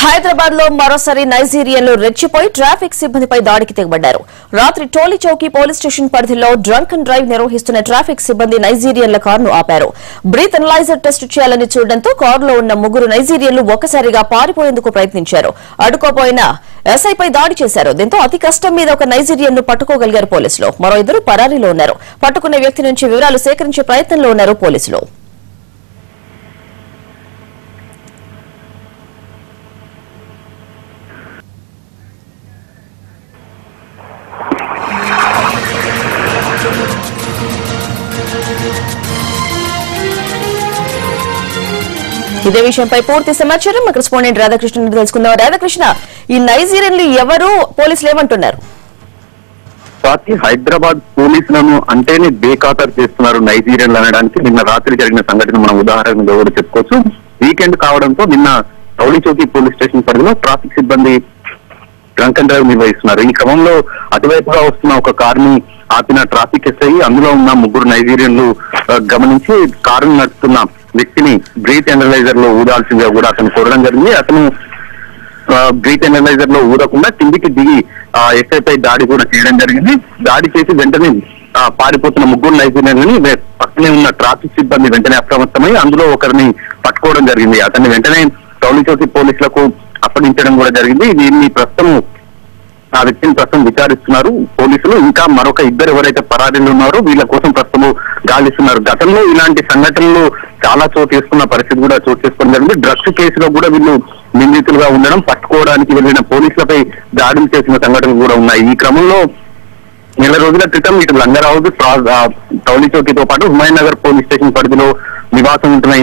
హైదరాబాద్ లో మరోసారి నైజీరియన్లు రెచ్చిపోయి ట్రాఫిక్ సిబ్బందిపై దాడికి తెగబడ్డారు. రాత్రి టోలీ చౌకీ పోలీస్ స్టేషన్ పరిధిలో డ్రంక్ అండ్ డ్రైవ్ నిర్వహిస్తున్న ట్రాఫిక్ సిబ్బంది నైజీరియన్ల కారును ఆపారు. బ్రీత్ అనలైజర్ టెస్ట్ చేయాలని చూడడంతో కారులో ఉన్న ముగ్గురు నైజీరియన్లు ఒక్కసారిగా పారిపోయేందుకు ప్రయత్నించారు. అడ్డుకోపోయిన ఎస్ఐపై దాడి చేశారు. దీంతో అతి కష్టం మీద ఒక నైజీరియన్ ను పట్టుకోగలిగారు పోలీసులు. మరో ఇద్దరు పరారీలో ఉన్నారు. పట్టుకున్న వ్యక్తి నుంచి వివరాలు సేకరించే ప్రయత్నంలో ఉన్నారు పోలీసులు. ఇదే విషయంపై పూర్తి సమాచారం మా కరెస్పాండెంట్ రాధాకృష్ణ నుండి తెలుసుకుందాం. రాధాకృష్ణ, ఈ నైజీరియన్లు ఎవరు, పోలీసులు ఏమంటున్నారు? హైదరాబాద్ పోలీసులను అంటేనే బేఖాతరు చేస్తున్నారు నైజీరియన్లు అనడానికి నిన్న రాత్రి జరిగిన సంఘటన మనం ఉదాహరణగా కూడా చెప్పుకోవచ్చు. వీకెండ్ కావడంతో నిన్న టౌలీ చౌకీ పోలీస్ స్టేషన్ పరిధిలో ట్రాఫిక్ సిబ్బంది డ్రంక్ అండ్ డ్రైవ్ నిర్వహిస్తున్నారు. ఈ క్రమంలో అటువైపుగా వస్తున్న ఒక కారుని ఆపిన ట్రాఫిక్ ఎస్ఐ అందులో ఉన్న ముగ్గురు నైజీరియన్లు గమనించి కారును నడుపుతున్న వ్యక్తిని బ్రీత్ అనలైజర్ లో ఊదాల్సిందిగా కూడా అతను కోరడం జరిగింది. అతను బ్రీత్ అనలైజర్ లో ఊదకుండా కిందికి దిగి ఎస్ఐపై దాడి కూడా చేయడం జరిగింది. దాడి చేసి వెంటనే పారిపోతున్న ముగ్గురు నైజీరియన్లని పక్కనే ఉన్న ట్రాఫిక్ సిబ్బంది వెంటనే అప్రమత్తమై అందులో ఒకరిని పట్టుకోవడం జరిగింది. అతన్ని వెంటనే టౌలీ చౌకీ పోలీసులకు అప్పగించడం కూడా జరిగింది. దీన్ని ప్రస్తుతం ఆ వ్యక్తిని ప్రస్తుతం విచారిస్తున్నారు పోలీసులు. ఇంకా మరొక ఇద్దరు ఎవరైతే పరారీలు ఉన్నారో వీళ్ళ కోసం ప్రస్తుతం గాలిస్తున్నారు. గతంలో ఇలాంటి సంఘటనలు చాలా చోటు చేసుకున్న పరిస్థితి కూడా చోటు చేసుకోవడం జరిగింది. డ్రగ్స్ కేసులో కూడా వీళ్ళు నిందితులుగా ఉండడం, పట్టుకోవడానికి వెళ్లిన పోలీసులపై దాడులు చేసిన సంఘటనలు కూడా ఉన్నాయి. ఈ క్రమంలో నెల రోజుల క్రితం ఇటు లంగరావు టౌలీ చౌకీతో పాటు హుమాయూన్ నగర్ పోలీస్ స్టేషన్ పరిధిలో నివాసం ఉంటున్న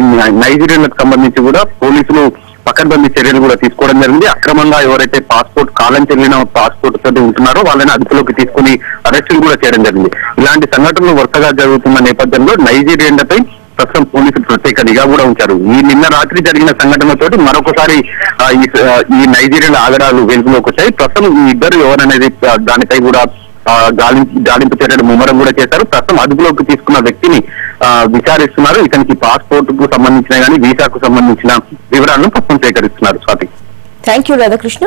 నైజీరియన్లకు సంబంధించి కూడా పోలీసులు పకడ్బందీ చర్యలు కూడా తీసుకోవడం జరిగింది. అక్రమంగా ఎవరైతే పాస్పోర్ట్ కాలం చెల్లిన పాస్పోర్ట్ తోటి ఉంటున్నారో వాళ్ళని అదుపులోకి తీసుకుని అరెస్టులు కూడా చేయడం జరిగింది. ఇలాంటి సంఘటనలు వరుసగా జరుగుతున్న నేపథ్యంలో నైజీరియన్లపై ప్రస్తుతం పోలీసులు ప్రత్యేక నిఘా కూడా ఉంచారు. ఈ నిన్న రాత్రి జరిగిన సంఘటనతోటి మరొకసారి ఈ నైజీరియన్ ఆగడాలు వెలుగులోకి వచ్చాయి. ప్రస్తుతం ఈ ఇద్దరు ఎవరనేది దానిపై కూడా గాలింపు చర్యలు ముమ్మరం కూడా చేశారు. ప్రస్తుతం అదుపులోకి తీసుకున్న వ్యక్తిని విచారిస్తున్నారు. ఇతనికి పాస్పోర్ట్ కు సంబంధించిన కానీ వీసాకు సంబంధించిన వివరాలను ప్రస్తుతం సేకరిస్తున్నారు. స్వాతి. Thank you Radhakrishna.